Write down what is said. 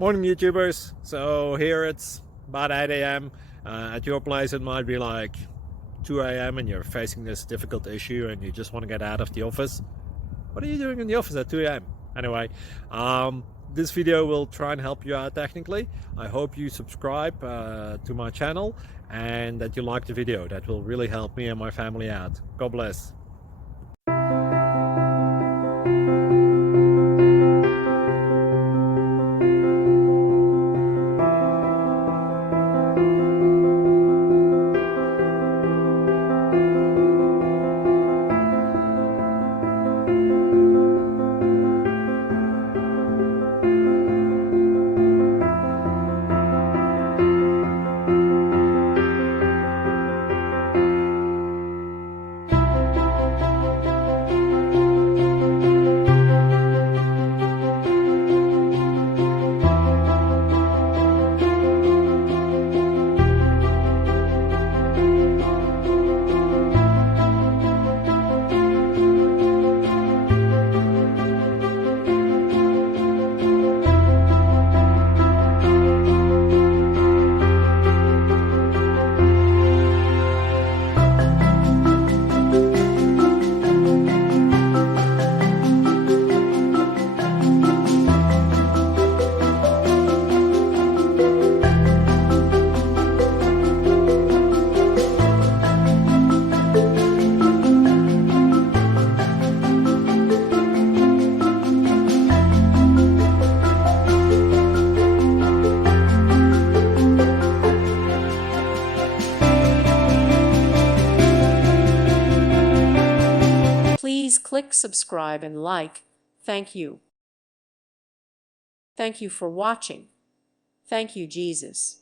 Morning, YouTubers. So here it's about 8 a.m. At your place, it might be like 2 a.m. and you're facing this difficult issue and you just want to get out of the office. What are you doing in the office at 2 a.m.? Anyway, this video will try and help you out technically. I hope you subscribe to my channel and that you like the video. That will really help me and my family out. God bless. Please click subscribe and like. Thank you. Thank you for watching. Thank you, Jesus.